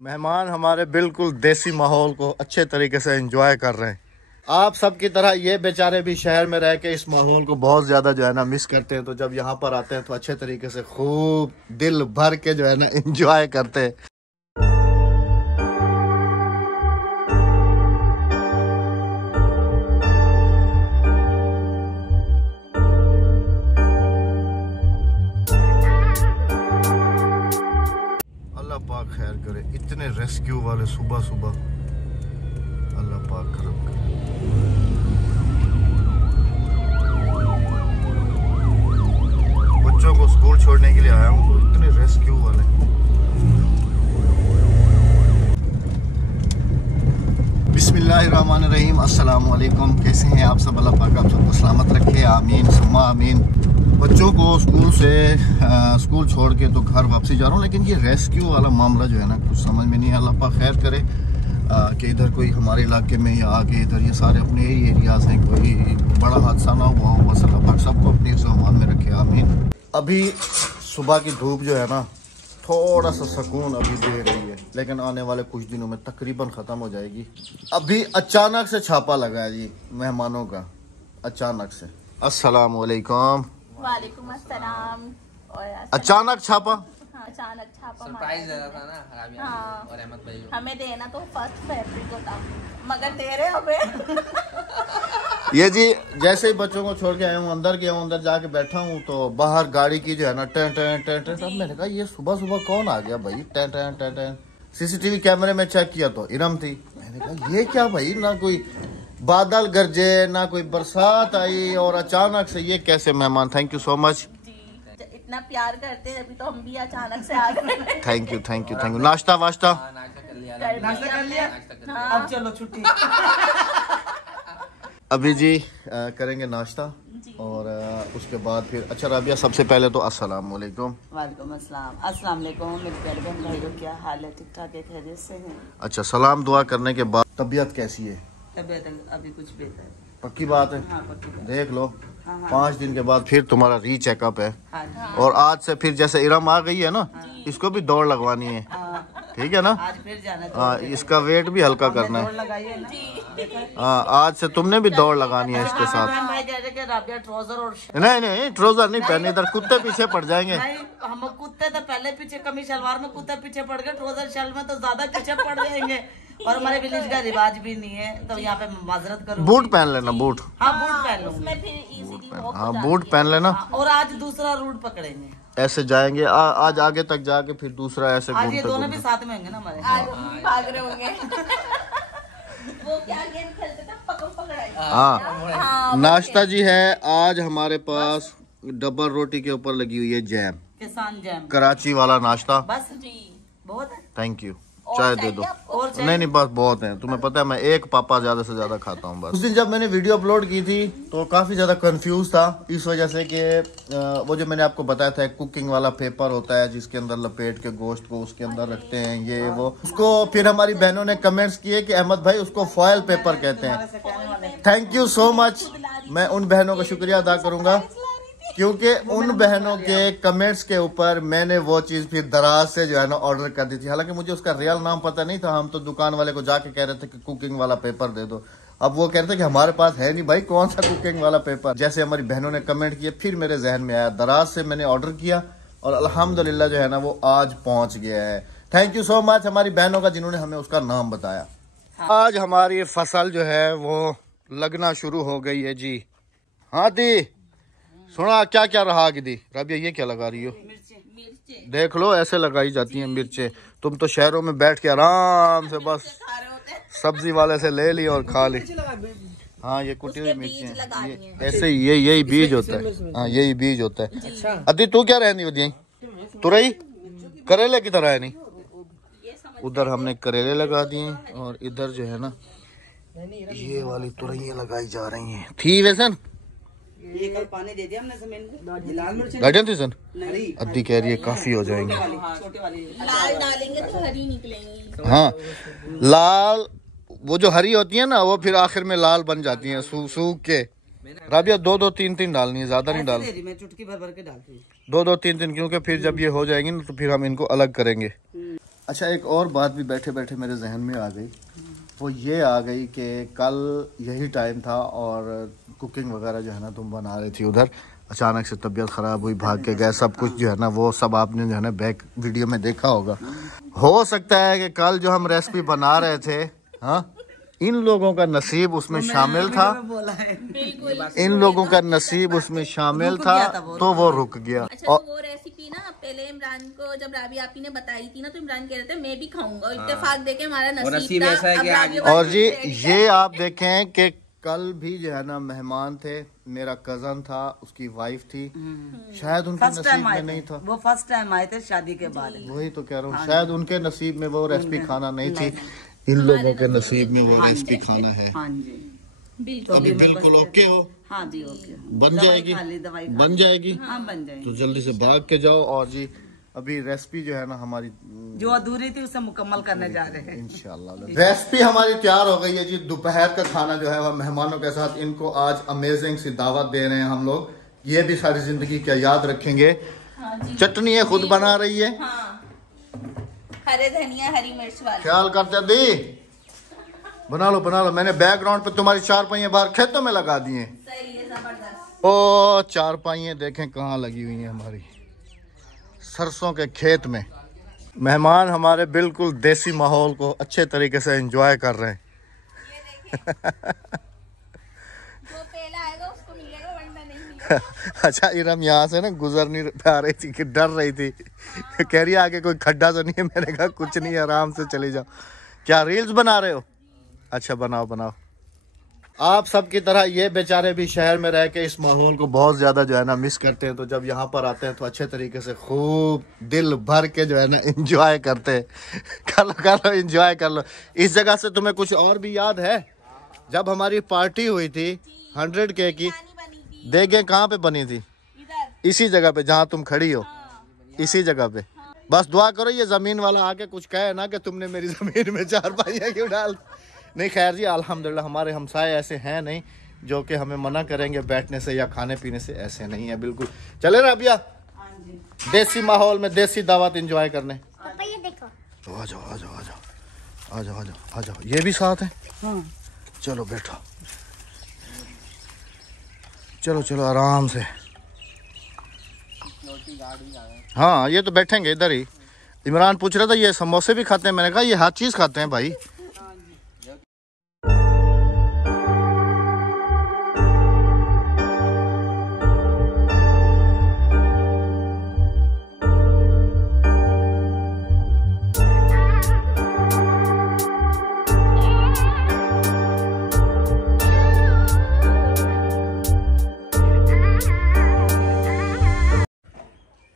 मेहमान हमारे बिल्कुल देसी माहौल को अच्छे तरीके से एंजॉय कर रहे हैं। आप सबकी तरह ये बेचारे भी शहर में रह के इस माहौल को बहुत ज़्यादा जो है ना मिस करते हैं, तो जब यहाँ पर आते हैं तो अच्छे तरीके से खूब दिल भर के जो है ना एंजॉय करते हैं। अल्लाह पाक खैर करे, इतने रेस्क्यू वाले सुबह सुबह, अल्लाह पाक करम करे। बच्चों को स्कूल छोड़ने के लिए आया हूँ, तो इतने रेस्क्यू वाले। बिस्मिल्लाहिर्रहमानिर्रहीम, अस्सलाम वालेकुम। कैसे हैं आप सब? अल्लाह पाक आप सबको सलामत रखे, आमीन सुम्मा आमीन। बच्चों को स्कूल छोड़ के तो घर वापसी जा रहा हूँ, लेकिन ये रेस्क्यू वाला मामला जो है ना कुछ समझ में नहीं है। अल्लाह पाक खैर करे कि इधर कोई हमारे इलाके में या आगे इधर ये सारे अपने ही एरियाज हैं, कोई बड़ा हादसा ना हुआ हो। बस अल्लाह पाक सबको अपनी सामान में रखे, आमीन। अभी सुबह की धूप जो है ना थोड़ा सा सुकून अभी दे रही है, लेकिन आने वाले कुछ दिनों में तकरीबन ख़त्म हो जाएगी। अभी अचानक से छापा लगा है जी मेहमानों का, अचानक से। अस्सलाम वालेकुम। वालेकुम अस्सलाम। और अचानक छापा, हाँ, अचानक छापा सरप्राइज दे रहा था ना राबिया हाँ। और अहमद भाई को। हमें देना तो 1 फरवरी को था, मगर दे रहे हमें। ये जी जैसे ही बच्चों को छोड़ के आया हूँ, अंदर गया हूँ, अंदर जाके बैठा हूँ तो बाहर गाड़ी की जो है ना टें टें टें टें। अब मैंने कहा ये सुबह सुबह कौन आ गया भाई, टें टें टें टें। सीसीटीवी कैमरे में चेक किया तो इरम थी। मैंने कहा ये क्या भाई, ना कोई बादल गरजे ना कोई बरसात आई और अचानक से ये कैसे मेहमान। थैंक यू सो मच जी, इतना प्यार करते हैं, अभी तो हम भी अचानक से आ गए। Thank you thank you thank you. नाश्ता वाश्ता हाँ, नाश्ता कर लिया। नाश्ता कर लिया। हाँ। अब चलो छुट्टी। अभी जी करेंगे नाश्ता और उसके बाद फिर। अच्छा राबिया, सबसे पहले तो अस्सलाम वालेकुम। वालेकुम अस्सलाम। अस्सलाम वालेकुम मेरे प्यारे बहन भाइयों, क्या हाल है? ठीक ठाक है, खैरियत से हैं? अच्छा, सलाम दुआ करने के बाद तबीयत कैसी है? तबीयत अभी कुछ बेहतर है। पक्की बात है? हाँ, पक्की बात। देख लो, हाँ, हाँ। 5 दिन के बाद फिर तुम्हारा रीचेकअप है। हाँ जी। और आज से फिर जैसे इरम आ गई है ना, इसको भी दौड़ लगवानी है, हाँ, ठीक है ना? आज फिर जाना है। हाँ, इसका वेट भी हल्का करना दौड़ है। लगाइए ना। हाँ, आज से तुमने भी दौड़ लगानी है इसके साथ। बहन भाई कह रहे कि राबिया ट्राउजर और नहीं नहीं, ट्राउजर नहीं पहने, इधर कुत्ते पीछे पड़ जाएंगे। नहीं, हम कुत्ते तो पहले पीछे, कमी शलवार में कुत्ते पीछे पड़ गए, ट्राउजर शल में तो ज्यादा पीछे पड़ जाएंगे। और हमारे विलेज का रिवाज भी नहीं है, तो यहाँ पे माजरत करो। बूट पहन लेना, बूट। हाँ, बूट पहन लूंगी। उसमें फिर इजीली वॉक हाँ, बूट पहन लेना। हाँ, और आज दूसरा रूट पकड़ेंगे। ऐसे जाएंगे आज आगे तक जाके फिर दूसरा ऐसे आज ये घूमते दोनों भी घूमते। साथ में होंगे ना हमारे। आज हम भी भाग रहे होंगे। वो क्या गेम खेलते थे, पकड़ पकड़ाई। हाँ, हाँ, नाश्ता जी है आज हमारे पास। डबल रोटी के ऊपर लगी हुई है जैम, किसान जैम। कराची वाला नाश्ता। बस जी। बहुत है। Thank you. और चाय दे चाहिए दो। आपको? और नहीं नहीं, बस बहुत है। तुम्हें पता है मैं एक पापा ज्यादा से ज्यादा खाता हूँ बस। उस दिन जब मैंने वीडियो अपलोड की थी तो काफी ज्यादा कंफ्यूज था, इस वजह से कि वो जो मैंने आपको बताया था कुकिंग वाला पेपर होता है जिसके अंदर लपेट के गोश्त को उसके अंदर रखते हैं, ये वो। उसको फिर हमारी बहनों ने कमेंट्स किए कि अहमद भाई उसको फॉयल पेपर कहते हैं। Thank you so much. मैं उन बहनों का शुक्रिया अदा करूंगा, क्योंकि उन बहनों के कमेंट्स के ऊपर मैंने वो चीज फिर दराज से जो है ना ऑर्डर कर दी थी। हालांकि मुझे उसका रियल नाम पता नहीं था, हम तो दुकान वाले को जाके कह रहे थे कि कुकिंग वाला पेपर दे दो। अब वो कह रहे थे कि हमारे पास है नहीं भाई, कौन सा कुकिंग वाला पेपर। जैसे हमारी बहनों ने कमेंट किए, फिर मेरे जहन में आया, दराज से मैंने ऑर्डर किया और अल्हम्दुलिल्लाह जो है ना वो आज पहुंच गया है। थैंक यू सो मच हमारी बहनों का जिन्होंने हमें उसका नाम बताया। आज हमारी फसल जो है वो लगना शुरू हो गई है जी। हाँ दी, सुना क्या क्या रहा कि दी? राबिया ये क्या लगा रही हो? मिर्ची देख लो, ऐसे लगाई जाती हैं मिर्चें। तुम तो शहरों में बैठ के आराम से बस खा रहे होते हैं। सब्जी वाले से ले ली और खा ली। हाँ, ये कुटी हुई उसके मिर्ची बीज लगानी है। ऐसे ही यही बीज होता है। हाँ, यही बीज होता है। अदी तू क्या रहनी होती है? तुरई करेले की तरह है नहीं? उधर हमने करेले लगा दिए और इधर जो है ना ये वाली तुरैया लगाई जा रही हैं। थी वैसे ये कल पानी दे दिया हमने जमीन में। लाल मिर्च गार्डियन थी सन नहीं, अद्दी कह रही है काफी हो जाएंगे। छोटी वाली। लाल डालेंगे तो हरी निकलेंगी। हाँ, लाल वो जो हरी होती है ना वो फिर आखिर में लाल बन जाती हैं सूख के। राबिया 2-2 3-3 डालनी है, ज्यादा नहीं डाल। मैं चुटकी भर भर के डालती हूँ। 2-2 3-3, क्योंकि फिर जब ये हो जाएंगी ना तो फिर हम इनको अलग करेंगे। अच्छा, एक और बात भी बैठे बैठे मेरे जहन में आ गई, वो ये आ गई कि कल यही टाइम था और कुकिंग वगैरह जो है ना तुम बना रही थी उधर, अचानक से तबीयत ख़राब हुई, भाग के गए, सब कुछ जो है ना वो सब आपने जो है ना बैक वीडियो में देखा होगा। हो सकता है कि कल जो हम रेसिपी बना रहे थे, हाँ, इन लोगों का नसीब उसमें शामिल था, इन लोगों का नसीब उसमें शामिल था, तो वो रुक गया। अच्छा, तो वो रेसिपी ना पहले इमरान को जब राबी आपी ने बताई थी ना, तो इमरान कह रहे थे मैं भी खाऊंगा, इत्तेफाक देके हमारा नसीब था। ऐसा है कि अब आगे और जी ये आप देखें कि कल भी जो है ना मेहमान थे, मेरा कजन था, उसकी वाइफ थी, शायद उनके नसीब में नहीं था, वो फर्स्ट टाइम आए थे शादी के बाद। वही तो कह रहा हूँ, शायद उनके नसीब में वो रेसिपी खाना नहीं थी, इन लोगों के नसीब में वो रेसिपी खाना है। हाँ जी, अभी बिल्कुल ओके हो? हाँ जी ओके, बन जाएगी, बन जाएगी, हाँ बन जाएगी। तो जल्दी से भाग के जाओ। और जी अभी रेसिपी जो है ना हमारी जो अधूरी थी उसे मुकम्मल करने जा रहे हैं इंशाल्लाह। रेसिपी हमारी तैयार हो गई है जी। दोपहर का खाना जो है वह मेहमानों के साथ, इनको आज अमेजिंग सी दावत दे रहे हैं हम लोग, ये भी सारी जिंदगी क्या याद रखेंगे। चटनी है खुद बना रही है, हरे धनिया हरी मिर्च वाली, ख्याल करते दी, बना लो बना लो। मैंने बैकग्राउंड पे तुम्हारी चारपाइयाँ बाहर खेतों में लगा दी हैं। सही है, जबरदस्त। ओ चारपाइयाँ देखें कहाँ लगी हुई हैं, हमारी सरसों के खेत में। मेहमान हमारे बिल्कुल देसी माहौल को अच्छे तरीके से एंजॉय कर रहे हैं। जो पहला आएगा उसको मिलेगा, वरना नहीं मिलेगा। अच्छा, इरम यहाँ से ना गुजर नहीं पा रही थी कि डर रही थी, कह रही आगे कोई खड्डा तो नहीं है। मैंने कहा कुछ नहीं, आराम से चले जाओ। क्या रील्स बना रहे हो? अच्छा बनाओ बनाओ। आप सब की तरह ये बेचारे भी शहर में रह के इस माहौल को बहुत ज्यादा जो है ना मिस करते हैं, तो जब यहाँ पर आते हैं तो अच्छे तरीके से खूब दिल भर के जो है ना एंजॉय करते हैं। कर लो एंजॉय कर लो। इस जगह से तुम्हें कुछ और भी याद है? जब हमारी पार्टी हुई थी 100K की, देखें कहाँ पे बनी थी? इसी जगह पे जहाँ तुम खड़ी हो, इसी जगह पे। बस दुआ करो ये जमीन वाला आके कुछ कहे ना कि तुमने मेरी जमीन में चारपाइयाँ क्यों डाल। नहीं खैर जी, अल्हम्दुलिल्लाह हमारे हमसाए ऐसे हैं नहीं जो कि हमें मना करेंगे बैठने से या खाने पीने से, ऐसे नहीं है बिल्कुल। चले ना अभिया देसी माहौल में देसी दावत एंजॉय करने। पापा ये देखो, आ जाओ आ जाओ आ जाओ आ जाओ आ जाओ आ जाओ, ये भी साथ है। हाँ। चलो बैठो, चलो चलो आराम से। हाँ ये तो बैठेंगे इधर ही। इमरान पूछ रहा था ये समोसे भी खाते हैं, मैंने कहा ये हर चीज खाते हैं भाई।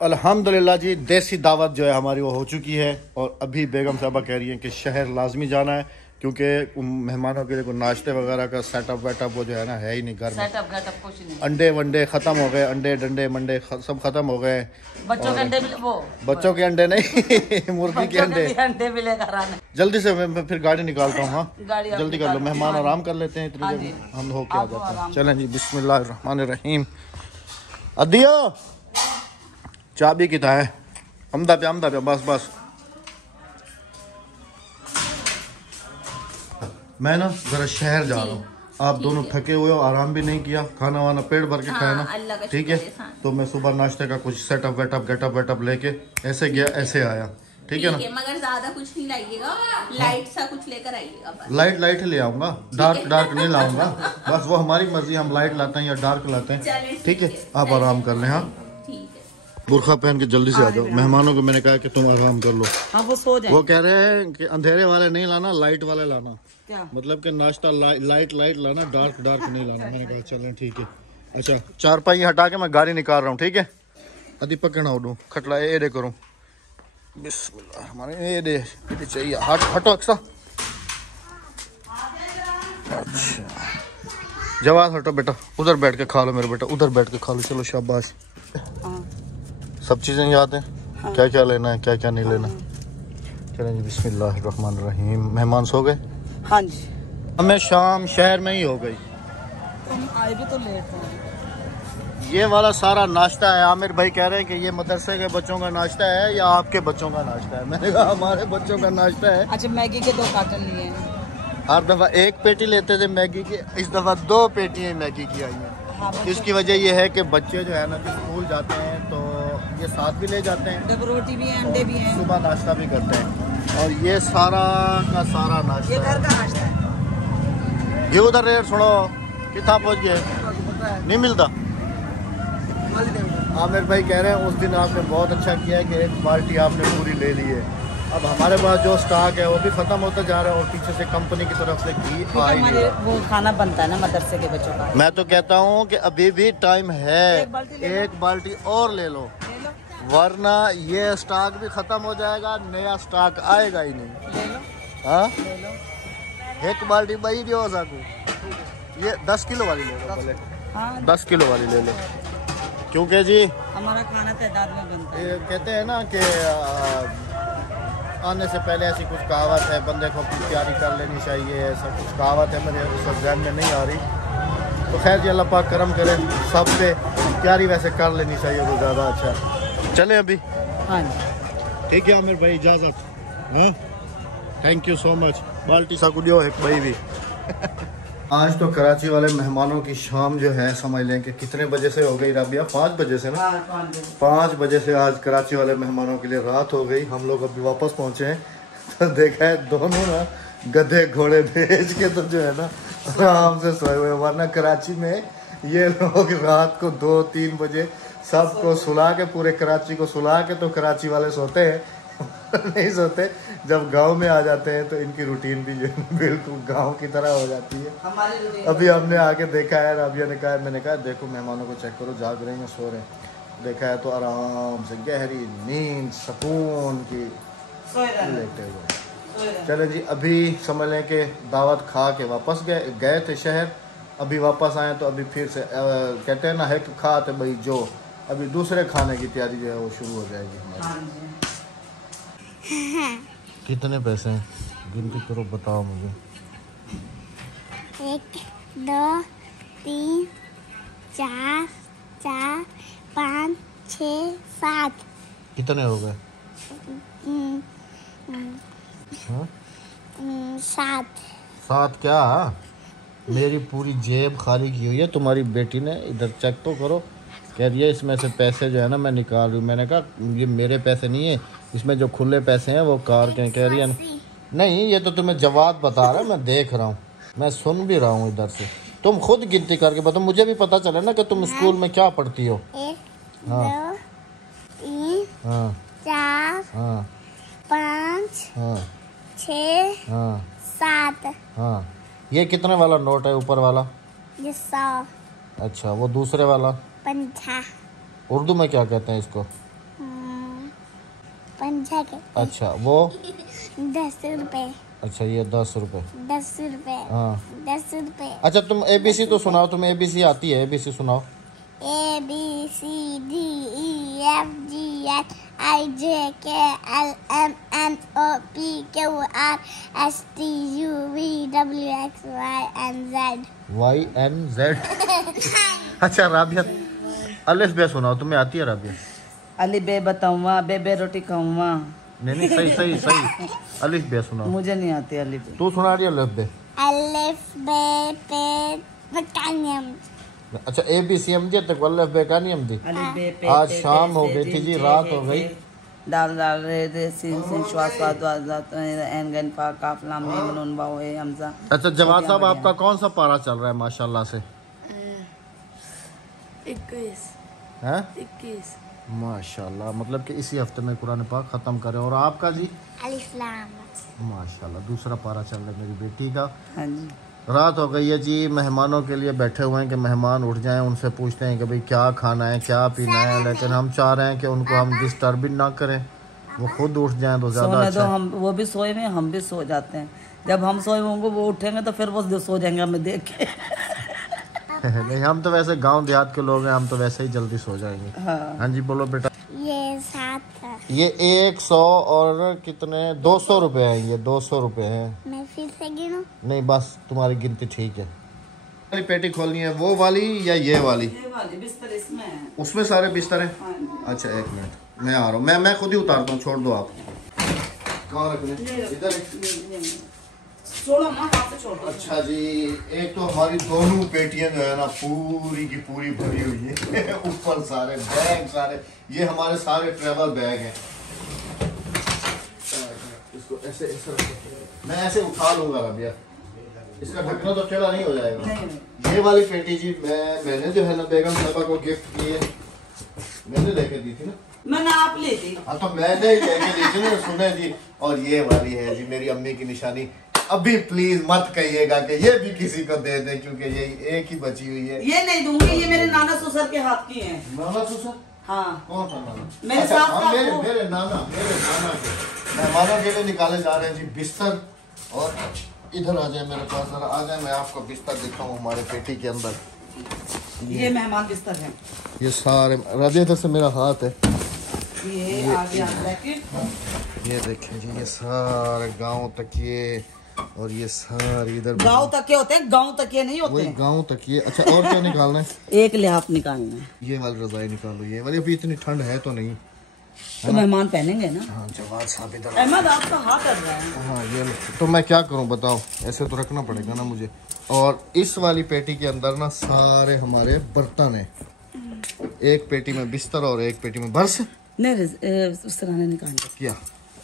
अल्हम्दुलिल्लाह जी, देसी दावत जो है हमारी वो हो चुकी है। और अभी बेगम साहबा कह रही हैं कि शहर लाजमी जाना है, क्योंकि मेहमानों के लिए कोई नाश्ते वगैरह का सेटअप वेटअप वो जो है ना है ही नहीं घर में। कुछ नहीं। अंडे वंडे ख़त्म हो गए, अंडे डंडे मंडे सब ख़त्म हो गए। बच्चों के अंडे भी, वो बच्चों के अंडे नहीं मुर्गी के अंडे भी लेकर आने। जल्दी से मैं फिर गाड़ी निकालता हूँ। हाँ जल्दी कर लो, मेहमान आराम कर लेते हैं इतनी हाँ देर, हम होके आ जाते हैं। चलें जी, बिस्मिल्लाहिर्रहमानिर्रहीम। अदियो चाबी कितना है? अमदा पे बस बस। मैं ना जरा शहर जा रहा हूँ, आप दोनों थके हुए हो, आराम भी नहीं किया, खाना वाना पेट भर के खाया ना, ठीक है। तो मैं सुबह नाश्ते का कुछ सेटअप वेटअप गेटअप वेटअप लेके ऐसे गया ऐसे आया, ठीक है ना। मगर ज्यादा कुछ नहीं लाइएगा, लाइट सा कुछ लेकर आइएगा। लाइट ही ले आऊंगा, डार्क नहीं लाऊंगा। बस वो हमारी मर्जी, हम लाइट लाते हैं या डार्क लाते हैं, ठीक है। आप आराम कर लें। हाँ बुर्खा पहन के जल्दी से आ जाओ। मेहमानों को मैंने कहा कि तुम आराम कर लो। हाँ वो सो जाए। वो कह रहे हैं कि अंधेरे वाले नहीं लाना, लाइट वाले लाना। क्या मतलब कि नाश्ता लाइट लाना, डार्क नहीं लाना। मैंने कहा चलें ठीक है। अच्छा चारपाई हटा के मैं गाड़ी निकाल रहा हूँ, ठीक है। अभी पकड़ना उड़ू खटला ये करूँ। बिस्मिल्लाह ये दे चाहिए, हटो अक्सा। अच्छा जवाब हटो बेटा, उधर बैठ के खा लो मेरे बेटा, उधर बैठ के खा लो। चलो शाबाश। सब चीजें याद हैं? हाँ। क्या क्या लेना है क्या क्या नहीं लेना। चलें जी, बिस्मिल्लाहिर्रहमानिर्रहीम। मेहमान सो गए? हाँ जी। हमें शाम शहर में ही हो गई। तुम आए भी तो लेट हो। ये वाला सारा नाश्ता है। आमिर भाई कह रहे हैं कि ये मदरसे के बच्चों का नाश्ता है या आपके बच्चों का नाश्ता है। मैंने कहा हमारे बच्चों का नाश्ता है। अच्छा, मैगी के 2 कार्टन लिए हैं। हर दफ़ा 1 पेटी लेते थे मैगी की, इस दफ़ा 2 पेटियाँ मैगी की आई हैं। हाँ, इसकी वजह ये है कि बच्चे जो है ना जो स्कूल जाते हैं तो ये साथ भी ले जाते हैं, जब रोटी भी है, अंडे भी हैं, सुबह नाश्ता भी करते हैं। और ये सारा का सारा ये नाश्ता घर का नाश्ता है। ये उधर रेट छोड़ो कितना पहुँच गए, नहीं मिलता। आमिर भाई कह रहे हैं उस दिन आपने बहुत अच्छा किया है कि 1 बाल्टी आपने पूरी ले ली है। अब हमारे पास जो स्टॉक है वो भी खत्म होता जा रहा है और पीछे से कंपनी की तरफ से घी आ ही नहीं रहा। वो खाना बनता है ना मदरसे के बच्चों का। मैं तो कहता हूँ कि अभी भी टाइम है, 1 बाल्टी और ले लो, वरना ये स्टॉक भी खत्म हो जाएगा, नया स्टॉक आएगा ही नहीं। हाँ, 1 बाल्टी बही नहीं हो सकू। ये 10 किलो वाली ले लो बोले। हाँ, 10 किलो वाली ले लो, क्योंकि जी हमारा खाना तादाद में बनता है। ये कहते हैं ना कि आने से पहले ऐसी कुछ कहावत है, बंदे को अपनी तैयारी कर लेनी चाहिए, ऐसा कुछ कहावत है, मेरे ज़हन में नहीं आ रही। तो खैर जी अल्लाह पाक करम करे सब पे, तैयारी वैसे कर लेनी चाहिए तो ज़्यादा अच्छा है। चलें अभी। हाँ जी, ठीक है आमिर भाई, इजाज़त। हाँ, थैंक यू सो मच। बाल्टी साकुडियो एक भाई भी। आज तो कराची वाले मेहमानों की शाम जो है समझ लें कि कितने बजे से हो गई राबिया, 5 बजे से ना। 5 बजे से आज कराची वाले मेहमानों के लिए रात हो गई। हम लोग अभी वापस पहुंचे हैं तो देखा है दोनों ना गधे घोड़े भेज के तो जो है ना आराम से सोए हुए, वरना कराची में ये लोग रात को 2-3 बजे सबको सुला के, पूरे कराची को सुला के तो कराची वाले सोते हैं नहीं सोते। जब गांव में आ जाते हैं तो इनकी रूटीन भी बिल्कुल गांव की तरह हो जाती है। अभी हमने आके देखा है, राबिया ने कहा, मैंने कहा देखो मेहमानों को चेक करो, जाग रहे हैं सो रहे हैं। देखा है तो आराम से गहरी नींद सुकून की लेटे हुए। चले जी अभी समझ लें कि दावत खा के वापस गए थे शहर, अभी वापस आए तो अभी फिर से कहते हैं ना है कि खा तो भाई जो, अभी दूसरे खाने की तैयारी जो है वो शुरू हो जाएगी हमारी। कितने पैसे हैं गिनती करो, बताओ मुझे। 1 2 3 4 5 6 7। कितने हो गए? 7 क्या? मेरी पूरी जेब खाली की हुई है तुम्हारी बेटी ने। इधर चेक तो करो, कह रही है इसमें से पैसे जो है ना मैं निकाल रही हूँ। मैंने कहा ये मेरे पैसे नहीं है, इसमें जो खुले पैसे हैं वो कार के। कह रही है नहीं, ये तो तुम्हें जवाब बता रहा है, मैं देख रहा हूँ, मैं सुन भी रहा हूँ इधर से। तुम खुद गिनती करके बताओ, मुझे भी पता चले ना कि तुम स्कूल में क्या पढ़ती हो। 1 2 3 हाँ 4 हाँ 5 हाँ 6 हाँ 7। हाँ। ये कितने वाला नोट है ऊपर वाला? ये 100। अच्छा, वो दूसरे वाला? 50। उर्दू में क्या कहते हैं इसको? पंजा के। अच्छा, वो 10 रुपए। अच्छा, ये 10 रुपए। 10 रुपए। हाँ 10 रुपए। अच्छा, तुम ABC तो सुनाओ, तुम्हें ABC आती है? ABC सुनाओ। A B C D E F G H I J K L M N O P Q R S T U V W X Y and Z। अच्छा राबिया, अलिफ बे सुनाओ, तुम्हें आती है राबिया? अली बे बताऊँगा, बे रोटी खाऊंगा। नहीं सही अलिफ बे सुनाओ। मुझे नहीं आती अली बे। तू सुना रही है अलिफ बे? अलिफ बे पे बकानियम। अच्छा ABCMD तक अलिफ बे का नहीं आमदी। आज शाम हो गई थी जी, रात हो गई। दाल रे सिन श्वास एन गन फा काफ लाम मीम नून वाव ए हमजा। अच्छा जवाद साहब, आपका कौन सा पारा चल रहा है माशाल्लाह से? 21 हैं? 21 माशाल्लाह, मतलब कि इसी हफ्ते में कुरान पाक ख़त्म करें। और आपका जी? अलिफ लाम। माशाल्लाह, दूसरा पारा चल रहा है मेरी बेटी का। हाँ जी, रात हो गई है जी, मेहमानों के लिए बैठे हुए हैं कि मेहमान उठ जाएं, उनसे पूछते हैं कि भाई क्या खाना है क्या पीना है, लेकिन हम चाह रहे हैं कि उनको हम डिस्टर्ब ना करें, वो खुद उठ जाएं तो ज़्यादा अच्छा तो हम वो भी सोए में, हम भी सो जाते हैं। जब हम सोए होंगे वो उठेंगे तो फिर वो सो जाएंगे हमें देख के। नहीं, हम तो वैसे गांव देहात के लोग हैं, हम तो वैसे ही जल्दी सो जाएंगे। हाँ जी बोलो बेटा। ये 7 है। ये 100 और कितने 200 रुपए हैं, ये 200 रुपए हैं। मैं फिर से गिनूं? नहीं बस तुम्हारी गिनती ठीक है। वाली पेटी खोलनी है, वो वाली या ये वाली? बिस्तर इसमें है। उसमें सारे बिस्तर हैं? अच्छा एक मिनट मैं आ रहा हूँ, मैं खुद ही उतारता हूँ, छोड़ दो आप। कहाँ रखने? इधर छोड़ो ना, वहाँ पे छोड़ो। अच्छा जी, एक तो हमारी दोनों पेटियां जो है ना पूरी की पूरी भरी हुई है ऊपर सारे बैग सारे, ये हमारे सारे ट्रेवल बैग हैं। इसको ऐसे मैं ऐसे उठा लूंगा रबिया, इसका ढकना तो टेढ़ा नहीं हो जाएगा। ये वाली पेटी जी मैंने जो है ना बेगम साहबा को गिफ्ट की है, मैंने लेके दी थी ना, मैंने आप ली थी। हाँ तो मैंने लेके दी थी ना, सुने जी। और ये वाली है जी मेरी अम्मी की निशानी। अभी प्लीज मत कहिएगा कि ये भी किसी को दे दे, क्योंकि ये एक ही बची हुई है। ये नहीं दूंगी, ये मेरे नाना ससुर के हाथ की है। नाना ससुर? हाँ। कौन सा नाना? मेरे अच्छा, साथ हाँ, मेरे नाना के मेहमानों के लिए निकाले जा रहे हैं जी बिस्तर। और इधर आ जाए मेरे पास, जरा आ जाए, मैं आपको बिस्तर दिखाऊं हमारे पेटी के अंदर। ये मेहमान बिस्तर है। ये सारे रजिया से मेरा हाथ है, ये आ गया ब्लैंकेट। ये देखें जी, ये सारे गाँव तकिए और ये सारे इधर गाँव तकिए होते हैं, गाँव तकिए नहीं होते। वही गाँव तकिए। अच्छा और क्या निकालना है? एक लिहाफ निकालना है। ये वाली रजाई निकालो, ये वाली। अभी इतनी ठंड है तो नहीं, तो मेहमान पहनेंगे ना। हाँ जवाद साहब इधर। अहमद आपका हाथ कर रहा है। हाँ ये तो मैं क्या करूं बताओ, ऐसे तो रखना पड़ेगा ना मुझे। और इस वाली पेटी के अंदर ना सारे हमारे बर्तन है, एक पेटी में बिस्तर और एक पेटी में बर्स। नहीं उस तरह ने निकाल क्या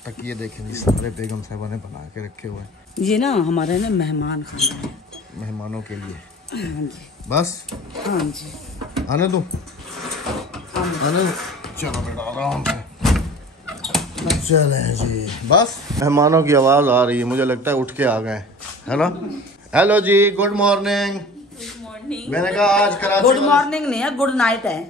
तकिए देखें जी, सारे बेगम साहबा ने बना के रखे हुए हैं। ये ना हमारे ना मेहमान खाना है, मेहमानों के लिए। हाँ जी बस हाँ जी आने दो, आने दो। चलो बेटा आराम से चले जी। बस मेहमानों की आवाज आ रही है, मुझे लगता है उठ के आ गए, है ना? हेलो जी, गुड मॉर्निंग। मैंने कहा आज कराची। गुड मॉर्निंग नहीं है, गुड नाइट है।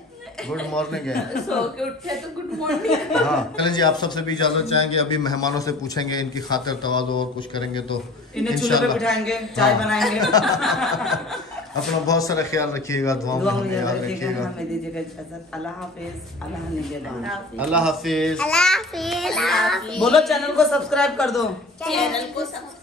गुड मॉर्निंग है। सो के उठे तो गुड मॉर्निंग। हाँ चलें जी, आप सबसे भी इजाजत चाहेंगे। अभी मेहमानों से पूछेंगे, इनकी खातिर तवाज़ो और कुछ करेंगे तो इन्हें चूल्हे पे बिठाएंगे, चाय बनाएंगे। अपना बहुत सारा ख्याल रखिएगा, दुआओं में हमें याद रखिएगा। हमें दीजिएगा इजाजत। अल्लाह हाफिज, अल्लाह निगहबान। अल्लाह हाफिज। Allah Hafiz. बोलो चैनल को सब्सक्राइब कर दो। चैनल को सब्सक्राइब